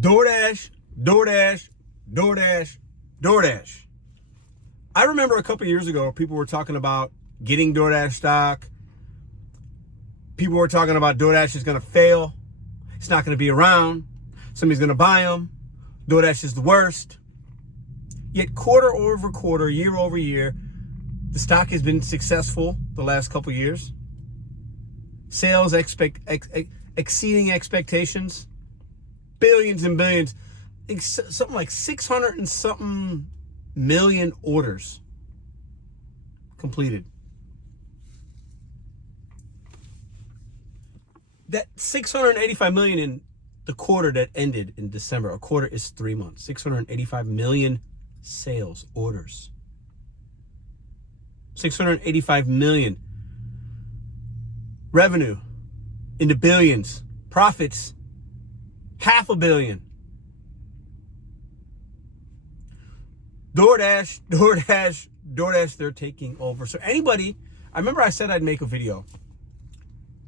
DoorDash, DoorDash, DoorDash, DoorDash. I remember a couple years ago, people were talking about getting DoorDash stock. People were talking about DoorDash is going to fail. It's not going to be around. Somebody's going to buy them. DoorDash is the worst. Yet quarter over quarter, year over year, the stock has been successful the last couple years. Sales exceeding expectations. Billions and billions. Something like 600 and something million orders completed. That 685 million in the quarter that ended in December. A quarter is 3 months. 685 million sales orders. 685 million revenue into billions. Profits, $500 million. DoorDash, they're taking over. So anybody, I remember I said I'd make a video.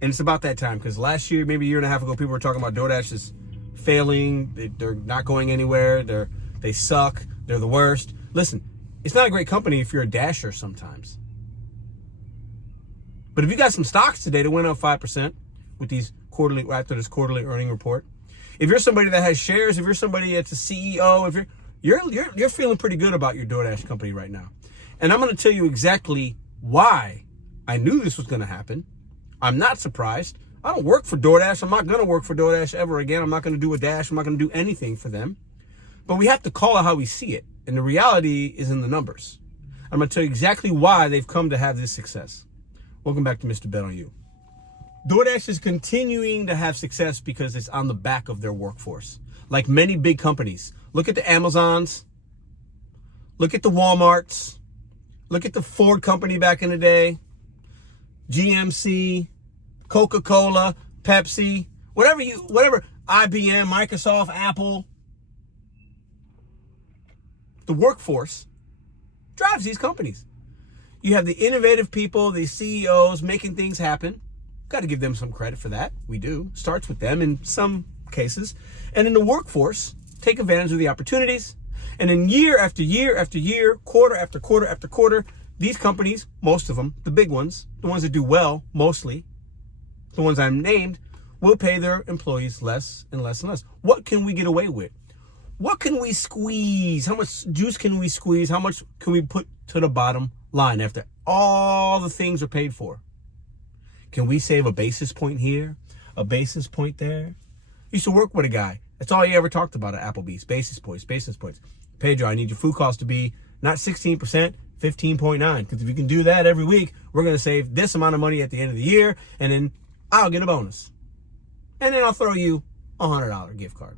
And it's about that time, because last year, maybe a year and a half ago, people were talking about DoorDash is failing. They're not going anywhere. They suck. They're the worst. Listen, it's not a great company if you're a dasher sometimes. But if you got some stocks today that went up 5% with these after this quarterly earning report, if you're somebody that has shares, if you're somebody that's a CEO, if you're feeling pretty good about your DoorDash company right now. And I'm going to tell you exactly why I knew this was going to happen. I'm not surprised. I don't work for DoorDash. I'm not going to work for DoorDash ever again. I'm not going to do a dash. I'm not going to do anything for them. But we have to call it how we see it. And the reality is in the numbers. I'm going to tell you exactly why they've come to have this success. Welcome back to Mr.BetonYou. DoorDash is continuing to have success because it's on the back of their workforce. Like many big companies. Look at the Amazons. Look at the Walmarts. Look at the Ford company back in the day. GMC, Coca-Cola, Pepsi, whatever, IBM, Microsoft, Apple. The workforce drives these companies. You have the innovative people, the CEOs making things happen. Got to give them some credit for that. We do. Starts with them in some cases. And in the workforce, take advantage of the opportunities. And in year after year after year, quarter after quarter after quarter, these companies, most of them, the big ones, the ones that do well, mostly, the ones I'm named, will pay their employees less and less and less. What can we get away with? What can we squeeze? How much juice can we squeeze? How much can we put to the bottom line after all the things are paid for? Can we save a basis point here, a basis point there? Used to work with a guy. That's all he ever talked about at Applebee's. Basis points, basis points. Pedro, I need your food cost to be not 16%, 15.9. Because if you can do that every week, we're going to save this amount of money at the end of the year. And then I'll get a bonus. And then I'll throw you a $100 gift card.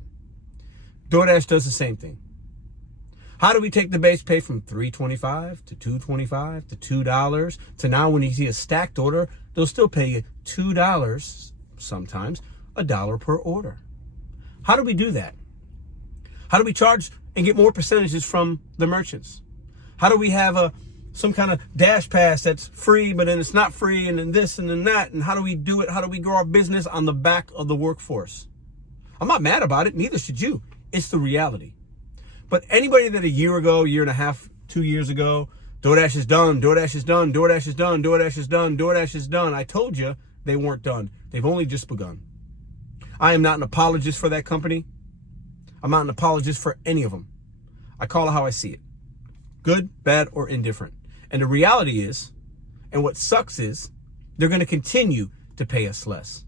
DoorDash does the same thing. How do we take the base pay from $3.25 to $2.25 to $2 to now when you see a stacked order, they'll still pay you $2, sometimes $1 per order. How do we do that? How do we charge and get more percentages from the merchants? How do we have some kind of dash pass that's free, but then it's not free, and then this and then that? And how do we do it? How do we grow our business on the back of the workforce? I'm not mad about it. Neither should you. It's the reality. But anybody that a year ago, year and a half, 2 years ago, DoorDash is done, DoorDash is done, DoorDash is done, DoorDash is done, DoorDash is done. I told you they weren't done. They've only just begun. I am not an apologist for that company. I'm not an apologist for any of them. I call it how I see it. Good, bad, or indifferent. And the reality is, and what sucks is, they're going to continue to pay us less.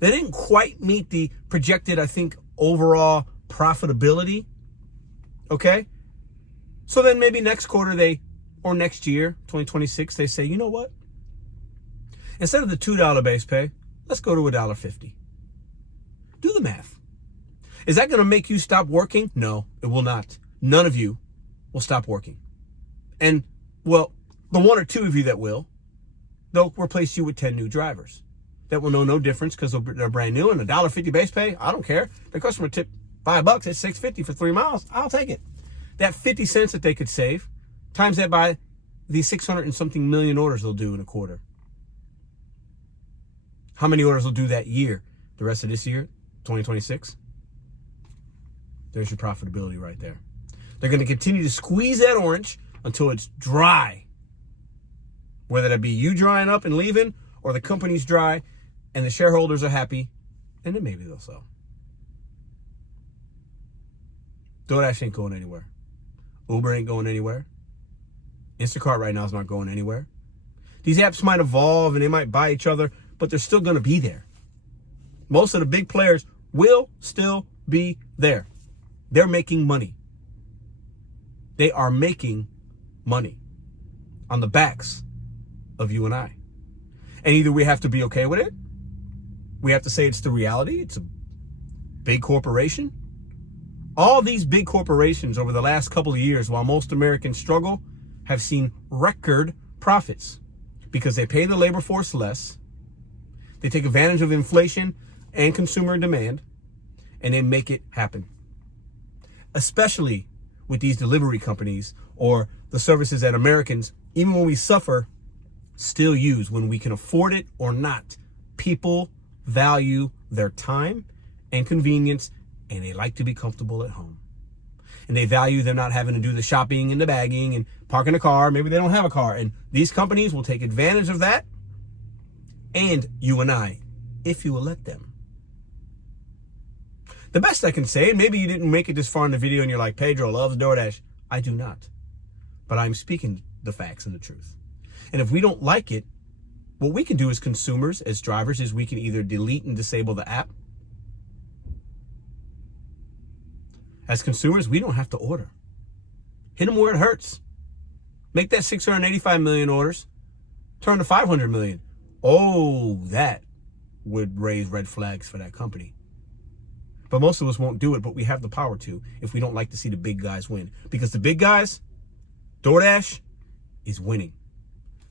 They didn't quite meet the projected, I think, overall profitability. Okay? So then maybe next quarter or next year, 2026, they say, you know what? Instead of the $2 base pay, let's go to $1.50. Do the math. Is that going to make you stop working? No, it will not. None of you will stop working. And, well, the one or two of you that will, they'll replace you with 10 new drivers that will know no difference because they're brand new, and $1.50 base pay, I don't care. The customer tip $5, it's $6.50 for 3 miles. I'll take it. That 50 cents that they could save, times that by the 600 and something million orders they'll do in a quarter. How many orders will do that year? The rest of this year, 2026? There's your profitability right there. They're going to continue to squeeze that orange until it's dry. Whether that be you drying up and leaving, or the company's dry and the shareholders are happy, and then maybe they'll sell. DoorDash ain't going anywhere. Uber ain't going anywhere. Instacart right now is not going anywhere. These apps might evolve and they might buy each other, but they're still going to be there. Most of the big players will still be there. They're making money. They are making money on the backs of you and I. And either we have to be okay with it, we have to say it's the reality, it's a big corporation. All these big corporations over the last couple of years, while most Americans struggle, have seen record profits because they pay the labor force less, they take advantage of inflation and consumer demand, and they make it happen. Especially with these delivery companies or the services that Americans, even when we suffer, still use when we can afford it or not. People value their time and convenience, and they like to be comfortable at home. And they value them not having to do the shopping and the bagging and parking a car. Maybe they don't have a car. And these companies will take advantage of that, and you and I, if you will let them. The best I can say, and maybe you didn't make it this far in the video and you're like, Pedro loves DoorDash. I do not. But I'm speaking the facts and the truth. And if we don't like it, what we can do as consumers, as drivers, is we can either delete and disable the app. As consumers, we don't have to order. Hit them where it hurts. Make that 685 million orders turn to 500 million. Oh, that would raise red flags for that company. But most of us won't do it, but we have the power to if we don't like to see the big guys win. Because the big guys, DoorDash, is winning.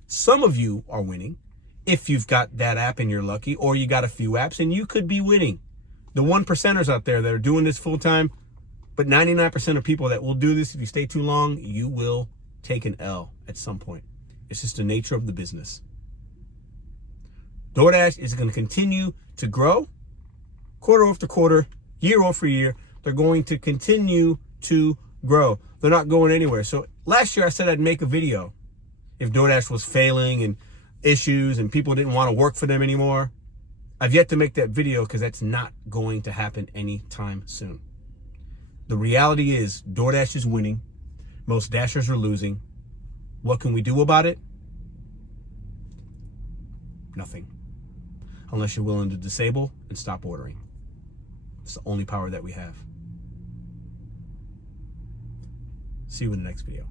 Some of you are winning if you've got that app and you're lucky, or you got a few apps and you could be winning. The 1%ers out there that are doing this full time, but 99% of people that will do this, if you stay too long, you will take an L at some point. It's just the nature of the business. DoorDash is going to continue to grow quarter after quarter, year over year. They're going to continue to grow. They're not going anywhere. So last year I said I'd make a video if DoorDash was failing and issues and people didn't want to work for them anymore. I've yet to make that video because that's not going to happen anytime soon. The reality is DoorDash is winning. Most Dashers are losing. What can we do about it? Nothing. Unless you're willing to disable and stop ordering. It's the only power that we have. See you in the next video.